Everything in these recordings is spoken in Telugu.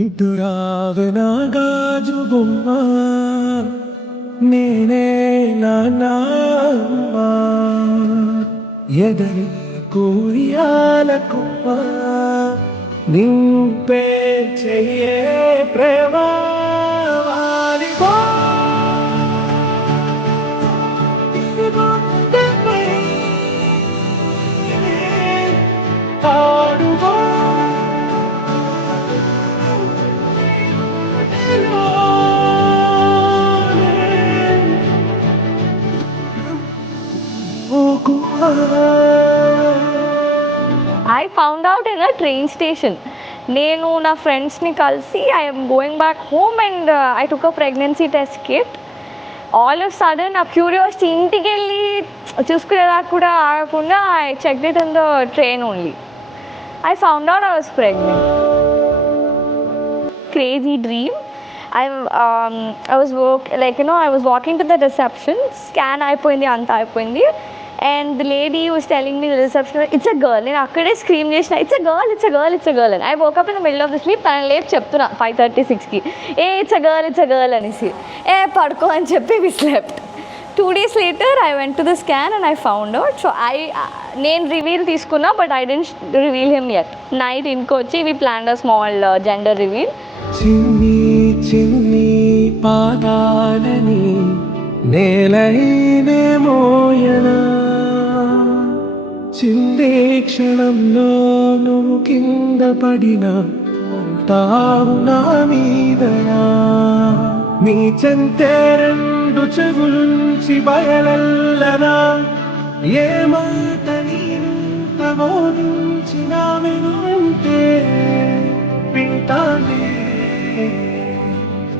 ఇటురావే నా గాజు బొమ్మ, నేనే నాన్నమ్మ, ఎదరి కూయాలకుమ్మ, నింపే చెయ్యే ప్రేమ వాలిపో. ఆడుకో I found out in a train station. నేను నా ఫ్రెండ్స్ని కలిసి I'm going back home and I took a pregnancy test kit. All of sudden నా క్యూరియాసిటీ ఇంటికి వెళ్ళి చూసుకునేదాకా కూడా ఆగకుండా I check it in the train only. I found out I was pregnant. Crazy dream. I was I was walking to the reception. Scan అయిపోయింది, అంతా అయిపోయింది. And the lady was telling me, the receptionist, it's a girl. నేను అక్కడే స్క్రీమ్ చేసిన, it's a girl, it's a girl, it's a girl. And I woke up in the middle of the sleep. తనని లేపు చెప్తున్నా 5:36కి, it's a girl, it's a girl అనేసి. పడుకో అని చెప్పి we slept. 2 days later I went to the scan and I found out. So నేను రివీల్ తీసుకున్నా, but I didn't reveal him yet. Night ఇంటికి వచ్చి we planned a small gender reveal. చిన్ని చిన్ని పాదాలని నేలైనే మోయనా, చిందే క్షణంలో నువ్వు కింద పడినా ఉంటావు నా మీదనా, నీ చెంతే రెండు చెవులుంచి బయలెల్లనా, ఏ మాట నీనంత బోధించినా వినుంటే వింటానే,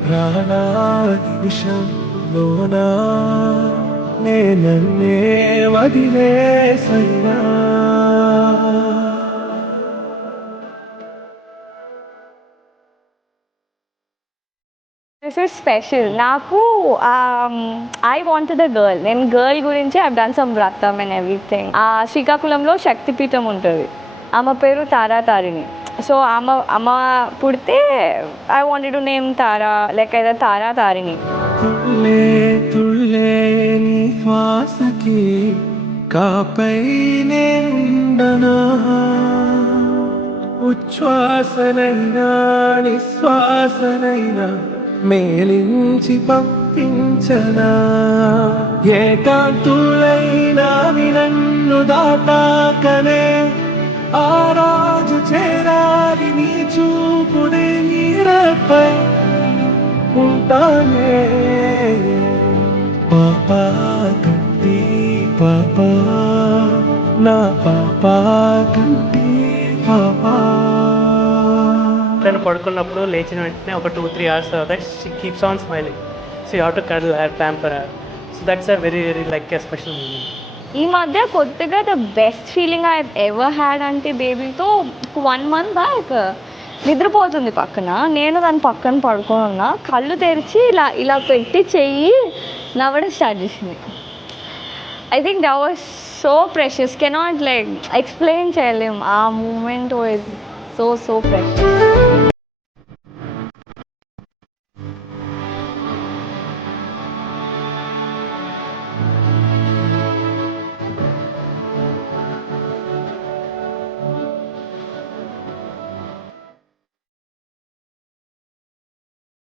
ప్రాణాది విషంలోనా నేనన్నే వదిలేసైనా. This is special. నాకు I wanted a girl. నేను గర్ల్ గురించి I've done some వ్రతం and everything. శ్రీకాకుళంలో శక్తిపీఠం ఉంటుంది, ఆమె పేరు తారాతారిణి. సో అమ్మ పుడితే I wanted to name Tara, like either తారా తారిణి. తుళ్ళే తుళ్ళే నీ శ్వాసకి కాపై నిండనా, ఉచ్ఛ్వాసనైనా నిశ్వాసనైనా మేలించి పంపించనా, ఏకాంతులైనా నన్ను దాటాకనే ఆ రాజు చేరాలి, నీ చూపునే నీరపై ఉంటానే, పాపా కంటి పాపా నా పాపా కంటి పాపా. తను పడుకున్నప్పుడు లేచిన వెంటనే ఒక 2-3 hours తర్వాత she keeps on smiling. So you have to cuddle her, pamper her. So that's a very very like a special moment. ఈ మధ్య కొత్తగా the best feeling I ever had అంటే బేబీతో 1 month బ్యాక్ నిద్రపోతుంది పక్కన, నేను దాని పక్కన పడుకొని ఉన్నా, కళ్ళు తెరిచి ఇలా ఇలా పెట్టి చెయ్యి నవ్వడం స్టార్ట్ చేసింది. I think that was so precious, cannot like explain చేయలేం. ఆ మూమెంట్ వాజ్ సో ప్రెషియస్.